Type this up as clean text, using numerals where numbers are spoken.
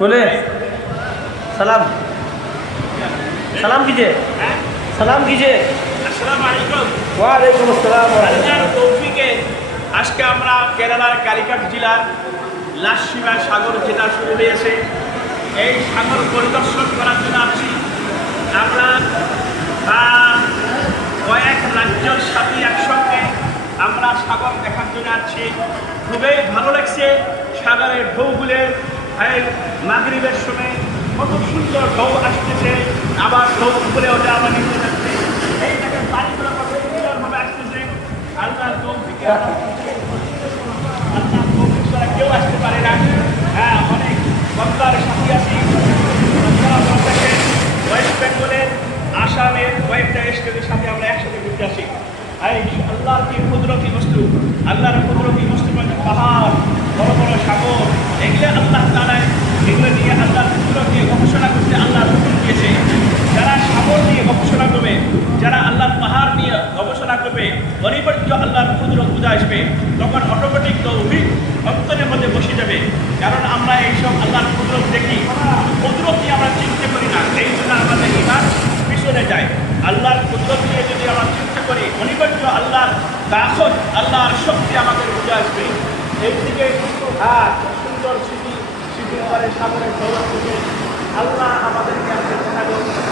बोले सलाम सलाम कीजिए सलाम कीजिए আসসালামু আলাইকুম। ওয়ালাইকুম আসসালাম আল্লাহর তৌফিকে আজকে আমরা কেরালার কালিকাট জেলার লাসসীমা সাগর যেটা শুরু হয়েছে এই সাগর পরিদর্শন করার জন্য আসছি। আমরা কয়েক রাজ্যের সাথে একসঙ্গে আমরা সাগর দেখার জন্য আসছি। খুবই ভালো লাগছে সাগরের ঢৌগুলো। মাগরিবের সময় কত সুন্দর ঢৌ আসতেছে, আবার ঢৌ উপরে ওটা আবার নিচে যাচ্ছে। এই দেখেন পানিগুলো কত সুন্দরভাবে আসতেছে। আল্লাহর তৌফিকে আল্লাহর তৌফিক ছাড়া কেউ আসতে পারে না। অনেক বন্দার সাথী আছি। ওয়েস্ট বেঙ্গলের আসামের কয়েকটা স্টেটের সাথে আমরা একসাথে ঘুরতে আসি। আল্লাহর কি কুদরতি বস্তু, আল্লাহর কুদরতি বস্তু মানে পাহাড়, বড় বড় সাগর, এগুলো আল্লাহ তাআলা এগুলো নিয়ে আল্লাহর কুদরত নিয়ে গবেষণা করতে আল্লাহর হুকুম দিয়েছে। যারা সাগর নিয়ে গবেষণা করবে, যারা আল্লাহর পাহাড় নিয়ে গবেষণা করবে, অনিবার্য আল্লাহর কুদরত বুঝে আসবে, তখন অটোমেটিক তৌহিদ অন্তরের মধ্যে বসে যাবে। কারণ আমরা এইসব আল্লাহর কুদরত দেখি, কুদরত নিয়ে আমরা চিন্তা করি না, এই জন্য আমাদের ঈমান পিছনে যায়। আল্লাহর কুদরত নিয়ে যদি আমরা চিন্তা করি, অনিবার্য আল্লাহর তাকত, আল্লাহর শক্তি আমাদের বুঝে আসবে। এই দিকে সুন্দর স্মৃতি স্মৃতি সাগরের ঢেউ আল্লাহ আমাদেরকে